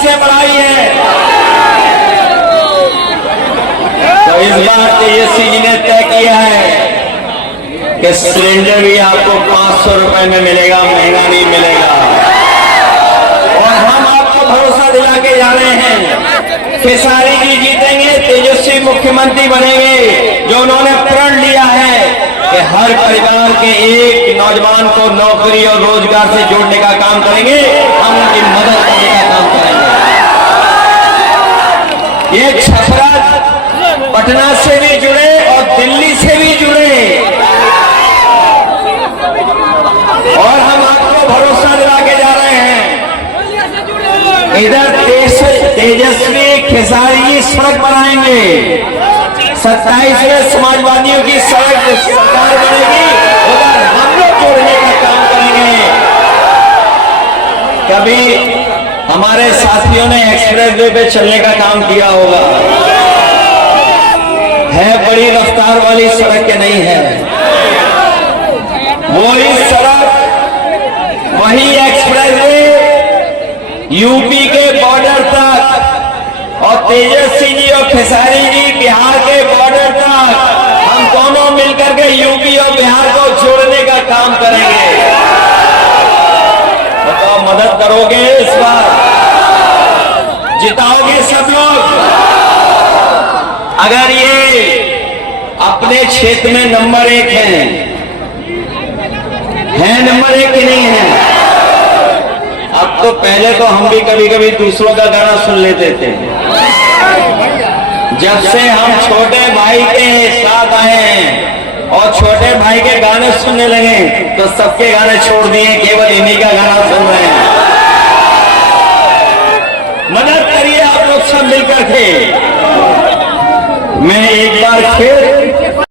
किसने बढ़ाई है? तो इस बार तेजस्वी जी ने तय किया है कि सिलेंडर भी आपको 500 रुपए में मिलेगा, महंगा नहीं मिलेगा। और हम आपको भरोसा दिला के जा रहे हैं, खेसारी जी जीतेंगे, तेजस्वी मुख्यमंत्री बनेंगे। जो उन्होंने प्रण लिया है कि हर परिवार के एक नौजवान को नौकरी और रोजगार से जोड़ने का काम करेंगे, हम उनकी मदद करने का काम करेंगे। ये छपरा पटना से भी जुड़े और दिल्ली से भी जुड़े, और हम आपको भरोसा दिला के जा रहे हैं। इधर तेजस्वी खेसारी जी सड़क बनाएंगे, 27वें समाजवादियों की सड़क सरकार बनेगी, उधर हम लोग जोड़ने का काम करेंगे। कभी हमारे साथियों ने एक्सप्रेस वे पे चलने का काम किया होगा, है बड़ी रफ्तार वाली सड़क के नहीं है, वही सड़क वही एक्सप्रेस वे यूपी के बॉर्डर तक, और तेजस्वी जी और खेसारी जी बिहार के बॉर्डर तक, हम दोनों मिलकर के यूपी और बिहार को जोड़ने का काम करेंगे। बताओ, मदद करोगे? इस बार जिताओगे सब लोग? अगर ये अपने क्षेत्र में नंबर 1 है नंबर 1 की नहीं है? अब तो पहले तो हम भी कभी कभी दूसरों का गाना सुन लेते थे। जब से हम छोटे भाई के साथ आए हैं और छोटे भाई के गाने सुनने लगे, तो सबके गाने छोड़ दिए, केवल इन्हीं का गाना सुन रहे हैं। मदद करिए आप लोग सब मिलकर के। मैं एक बार फिर